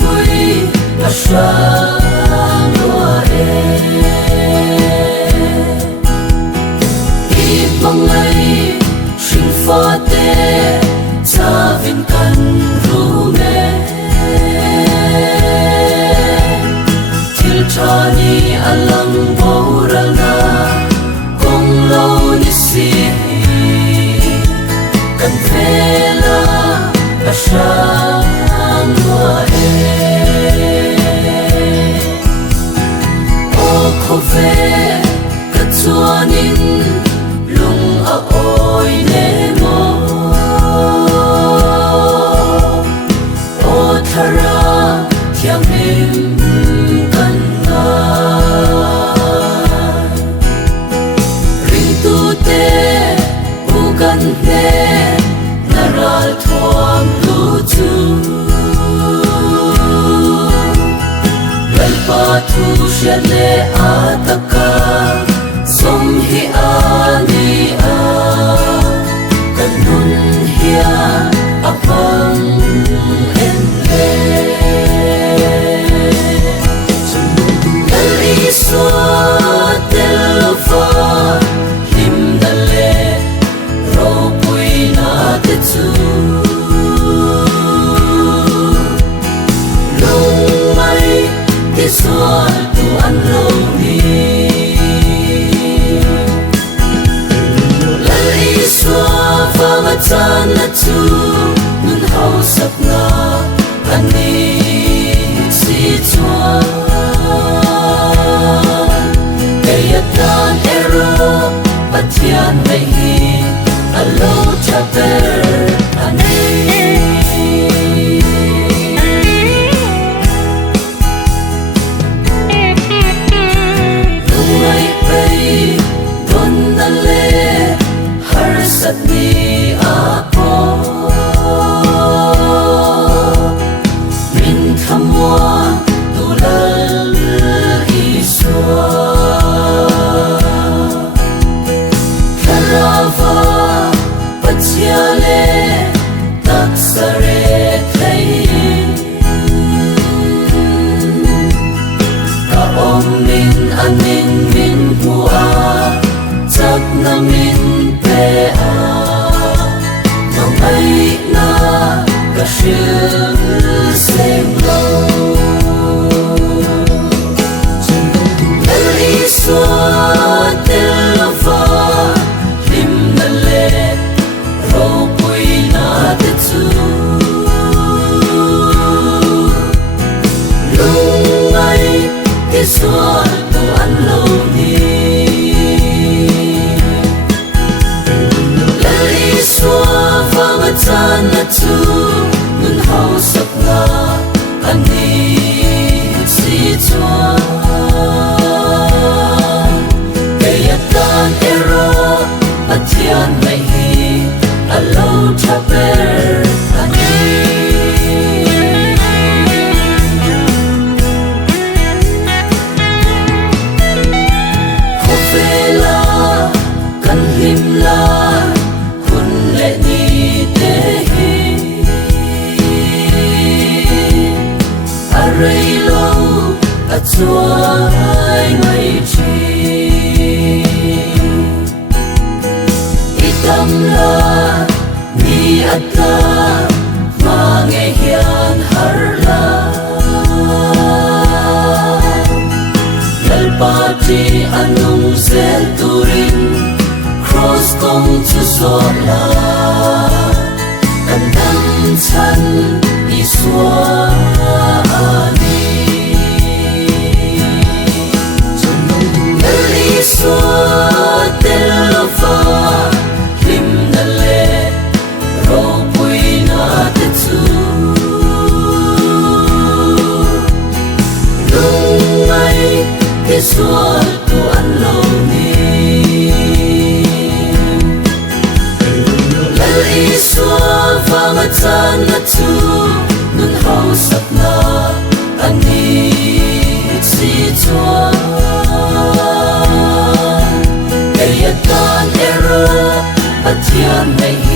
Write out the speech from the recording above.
pui a sang lua i mangai sing fa te cha vin kan ru me til chani alang boranga kong lo ni si kan vela a sang lua o ko ve ka chuanin lung a oi ne mo o thara thiam him kan na ring tu te u kan ne naral thuam lu chu pa thu shale ataka som hi ani a kanun hia apang en le kali so telfa him dale ro pui na te chu sual tu an lo ni lal i sua va ma chan na chu nun hau sap na ani si chua kayatan ero pathian mai hi alo chaper ani ni apo min thamwa tulal iswa karava pachiale taksare thai ka om min anin min hua chak na min pe a ai na ka shil sem lo ai so telfa him na le ro pui na te chu lung ai te so tu an lo ni chan na chu nun hau sak na ani si chua kayatan ero pathian mai hi alo chaper ani khofela kan himla hun le ni rây lâu a chuai mai chi itam la ni ata ma nge hian har la lalpa ti anung zel turin cross kong chu so la kan dam chan iswa sual tu an lo ni lal i sua va ma chan na chu nun hau sap na ani si chua kayatan ero pathian mai